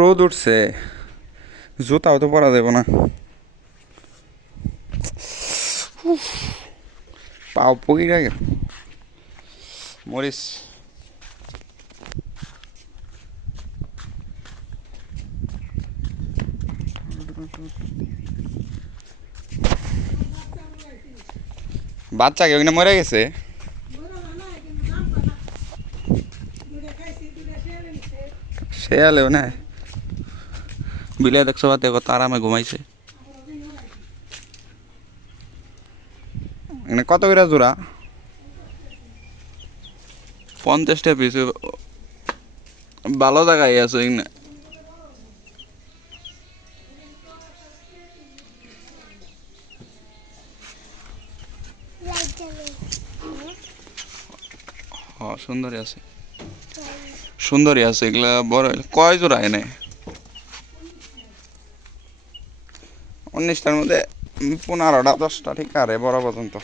রোদ উঠছে। জুতাও তো পরা যাবে না। পাও পকিরা গেল। মরিস বাচ্চা কেউ কিনা মরে গেছে? সে আলেও না বিলে দেখছ বাতে কত আরামে ঘুমাইছে। এখানে কত করে জোড়া? পঞ্চাশটা পিস ভালো জায়গায় আছে এখানে। সুন্দরী আছে। সুন্দরী আছে এগুলা বড় কয় জোড়া এনে? উনিশটার মধ্যে পনেরোটা দশটা ঠিক আরে বড় পর্যন্ত।